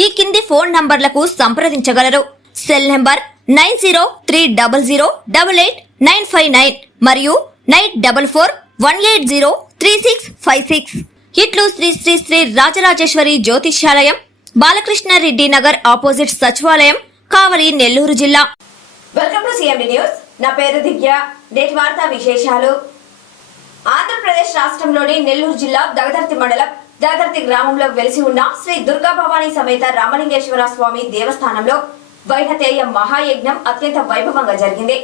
ఈ కింది ఫోన్ నంబర్లకు సంప్రదించగలరు. Cell number nine zero three double zero double eight nine five nine మరియు nine double four one eight zero three six five six. ఇట్లు శ్రీ శ్రీ శ్రీ రాజరాజేశ్వరి జ్యోతిష్యాలయం Balakrishna Reddy Nagar opposite సచివాలయం కావలి నెల్లూరు జిల్లా. Welcome to CMD news. నా పేరు దివ్య. నేటి వార్తా విశేషాలు. ఆంధ్రప్రదేశ్ రాష్ట్రంలోని నెల్లూరు జిల్లా దగదర్తి మండలం దగదర్తి గ్రామంలో వెలిసి ఉన్న శ్రీ దుర్గా భవానీ సమేత రామలింగేశ్వర స్వామి దేవస్థానంలో వైనతేయ మహాయజ్ఞం అత్యంత వైభవంగా జరిగింది.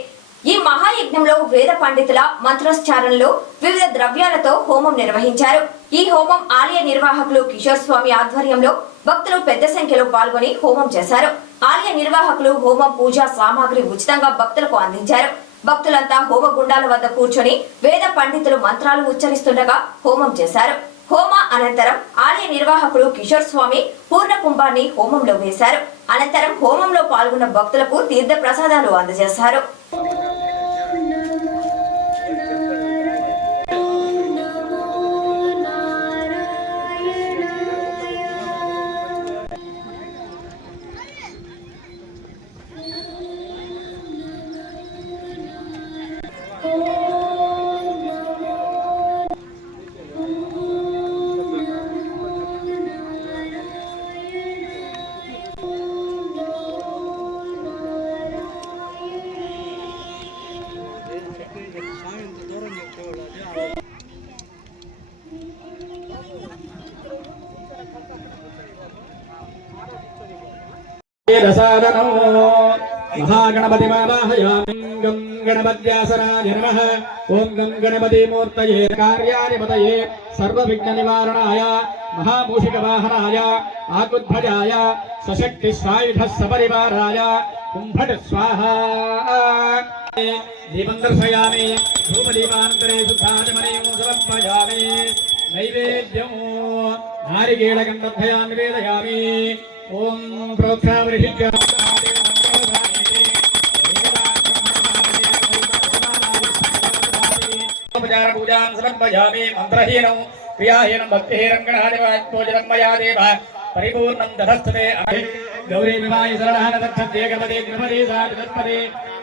ఈ మహాయజ్ఞంలో వేద పండితుల మంత్రోచ్చారణలు వివిధ ద్రవ్యాలతో హోమం నిర్వహించారు. ఈ హోమం ఆలయ నిర్వాహకులు కిషోర్ స్వామి ఆధ్వర్యంలో భక్తులు పెద్ద సంఖ్యలో పాల్గొని హోమం చేశారు. ఆలయ నిర్వాహకులు హోమం పూజా సామాగ్రి ఉచితంగా భక్తులకు అందించారు. భక్తులంతా హోమ గుండాల వద్ద కూర్చొని వేద పండితులు మంత్రాలు ఉచ్చరిస్తుండగా హోమం చేశారు. హోమ అనంతరం ఆలయ నిర్వాహకుడు కిషోర్ స్వామి పూర్ణ కుంభాన్ని హోమంలో వేశారు. అనంతరం హోమంలో పాల్గొన్న భక్తులకు తీర్థ ప్రసాదాలు అందజేశారు. రసాదనో మహాగణపతి మావాహయామింగం గణపత్యాసనాయ నమః ఓం గం గణపతి మూర్తయే కార్యాధిపతయే సర్వవిఘ్న నివారణాయ మహామూషిక వాహనాయ ఆకుధ్వజాయ సశక్తి సాయుధ సపరివారాయ కుంభట స్వాహ దీపం దర్శయామి ధూపదీపాంతరే శుద్ధాచమనీయం ఓం ప్రోక్షావృషిభ్య పూజాం సమర్పయామి మంత్రహీనం క్రియాహీనం భక్తిహీనం గణాధిపూజనం మయా దేవ పరిపూర్ణం దధస్తతే గౌరీ వివాహి శరణాన దక్షే గమదే గమదే సాధి తత్పదే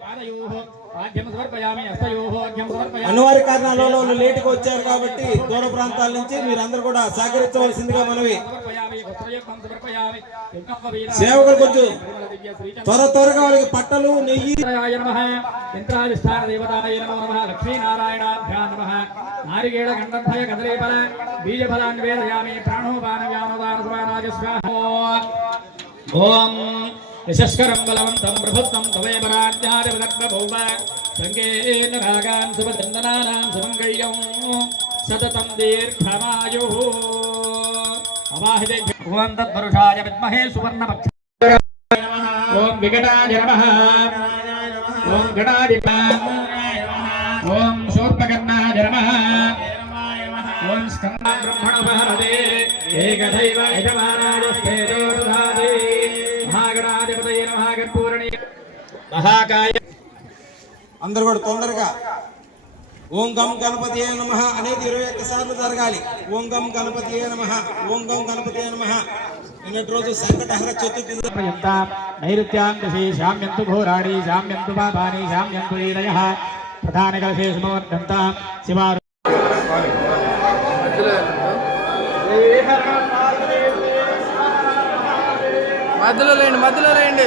పాదయోః ఆద్యం సమర్పయామి హస్తయోః ఆద్యం సమర్పయామి అనివార్య కారణాల వల్ల వాళ్ళు లేటుగా వచ్చారు కాబట్టి దూర ప్రాంతాల నుంచి మీరందరూ కూడా సహకరించవలసిందిగా మనవి సేవకులు కొంచెం త్వర త్వరగా వాళ్ళకి పట్టలు నెయ్యి యంత్రాధిష్టాన దేవతాయ నమో నమః లక్ష్మీనారాయణాభ్యాం నమః నారికేళ గంధద్వయ కదలీఫల బీజఫలాన్ వేదయామి ప్రాణోపాన వ్యానోదాన సమానాయ స్వాహ ఓం యశస్కరం బలవంతం ప్రభుత్వం తవేవ రాజ్యాధిపతగ్రభౌవ సంగేన రాగాన్ శుభచందనానాం సుమంగళ్యం సతతం దీర్ఘమాయుః. అవాహితే ఓం తద్వరుషాయ విద్మహే సువర్ణపక్ష ఓం వికటాయ నమః. ఓం గణాధిప ఓం శూర్పకర్ణాయ నమః. ఓం స్కంద బ్రహ్మణ భారతే. ఏకదైవ యజమానాయస్తేజో దధాతి అందరు కూడా తొందరగా. ఓం గం గణపతి నమ అనేది ఇరవై ఒక్క సార్లు జరగాలి. ఓం గం గణపతి నమ ఓం గం గణపతి నమ. నిన్నటి రోజు సంకటహర చతుర్థి శామ్యంతు ఘోరాణి శామ్యంతు పాపాని శామ్యంతు వీరయః ప్రధానకలశేషమవర్ధంతాం శివారు మధ్యలో లేండి మధ్యలో లేండి.